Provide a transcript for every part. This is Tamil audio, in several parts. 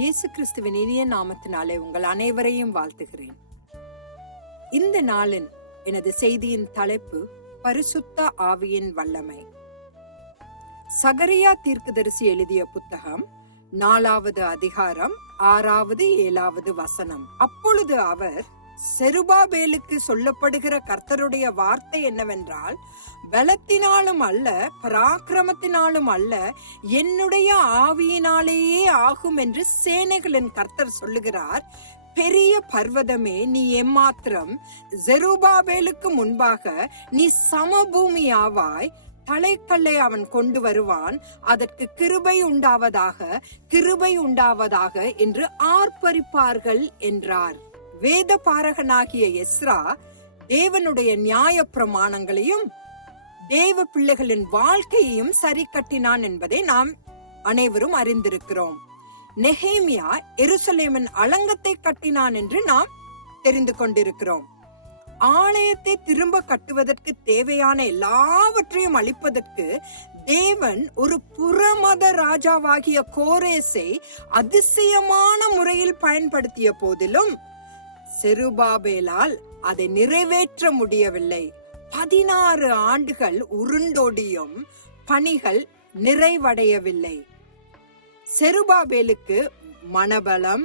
இயேசு கிறிஸ்துவின் இனிய நாமத்தினாலே உங்கள் அனைவரையும் வாழ்த்துகிறேன். இந்த நாளின் எனது செய்தியின் தலைப்பு பரிசுத்த ஆவியின் வல்லமை. சகரியா தீர்க்கதரிசி எழுதிய புத்தகம் நாலாவது அதிகாரம் ஆறாவது ஏழாவது வசனம். அப்பொழுது அவர் செருபாபேலுக்கு சொல்லப்படுகிற கர்த்தருடைய வார்த்தை என்னவென்றால் பலத்தினாலும் அல்ல பராக்கிரமத்தினாலும் அல்ல என்னுடைய ஆவியினாலேயே ஆகும் என்று சேனைகளின் கர்த்தர் சொல்லுகிறார். பெரிய பர்வதமே நீ எம்மாத்திரம் ஜெருபாபேலுக்கு முன்பாக நீ சமபூமியாவாய் தலைக்கல்லை அவன் கொண்டு வருவான் அதற்கு கிருபை உண்டாவதாக கிருபை உண்டாவதாக என்று ஆர்ப்பரிப்பார்கள் என்றார். வேத பாரகனாகிய எஸ்ரா தேவனுடைய நியாய பிரமாணங்களையும் தேவ பிள்ளைகளின் வாழ்க்கையையும் சரி கட்டினான் என்பதை நாம் அனைவரும் அறிந்திருக்கிறோம். நெஹேமியா எருசலேமின் அலங்கத்தை கட்டினான் என்று நாம் தெரிந்து கொண்டிருக்கிறோம். ஆலயத்தை திரும்ப கட்டுவதற்கு தேவையான எல்லாவற்றையும் அளிப்பதற்கு தேவன் ஒரு புறமத ராஜாவாகிய கோரேசை அதிசயமான முறையில் பயன்படுத்திய போதிலும் செருபாபேலால் அதை நிறைவேற்ற முடியவில்லை. பதினாறு ஆண்டுகள் உருண்டோடியும் பணிகள் நிறைவடையவில்லை. செருபாபேலுக்கு மனபலம்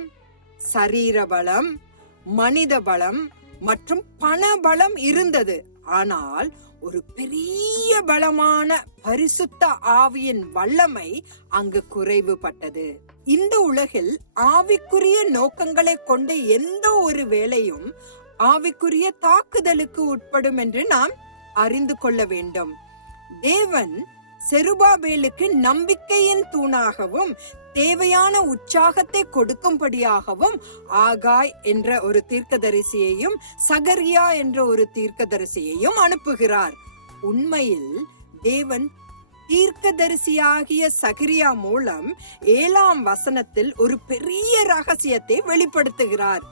சரீர பலம் மனித பலம் மற்றும் பண பலம் இருந்தது. ஆனால் ஒரு பெரிய பலமான பரிசுத்த ஆவியின் வல்லமை அங்கு குறைவுபட்டது. இந்த உலகில் ஆவிக்குரிய நோக்கங்களை கொண்ட எந்த ஒரு வேலையும் ஆவிக்குரிய தாக்குதலுக்கு உட்படும் என்று நாம் அறிந்து கொள்ள வேண்டும். தேவன் செருபாபேலுக்கு நம்பிக்கையின் தூணாகவும் தேவையான உற்சாகத்தை கொடுக்கும்படியாகவும் ஆகாய் என்ற ஒரு தீர்க்கதரிசியையும் சகரியா என்ற ஒரு தீர்க்கதரிசியையும் அனுப்புகிறார். உண்மையில் தேவன் தீர்க்கதரிசியாகிய சகரியா மூலம் ஏழாம் வசனத்தில் ஒரு பெரிய ரகசியத்தை வெளிப்படுத்துகிறார்.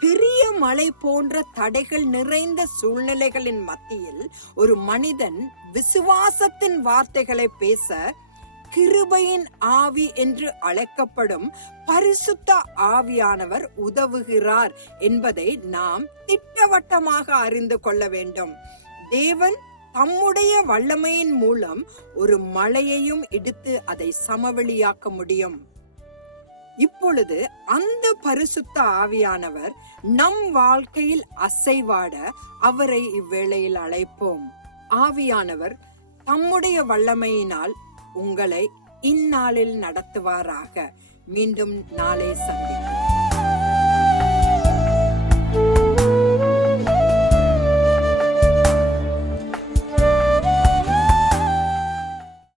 பெரிய மலை போன்ற தடைகள் நிறைந்த சூழ்நிலைகளின் மத்தியில் ஒரு மனிதன் விசுவாசத்தின் வார்த்தைகளை பேச கிருபையின் ஆவி என்று அழைக்கப்படும் பரிசுத்த ஆவியானவர் உதவுகிறார் என்பதை நாம் திட்டவட்டமாக அறிந்து கொள்ள வேண்டும். தேவன் தம்முடைய வல்லமையின் மூலம் ஒரு மலையையும் எடுத்து அதை சமவெளியாக்க முடியும். இப்பொழுது அந்த பரிசுத்த ஆவியானவர் நம் வாழ்க்கையில் அசைவாட அவரை இவ்வேளையில் அழைப்போம். ஆவியானவர் தம்முடைய வல்லமையினால் உங்களை இந்நாளில் நடத்துவாராக. மீண்டும் நாளை சந்திப்போம்.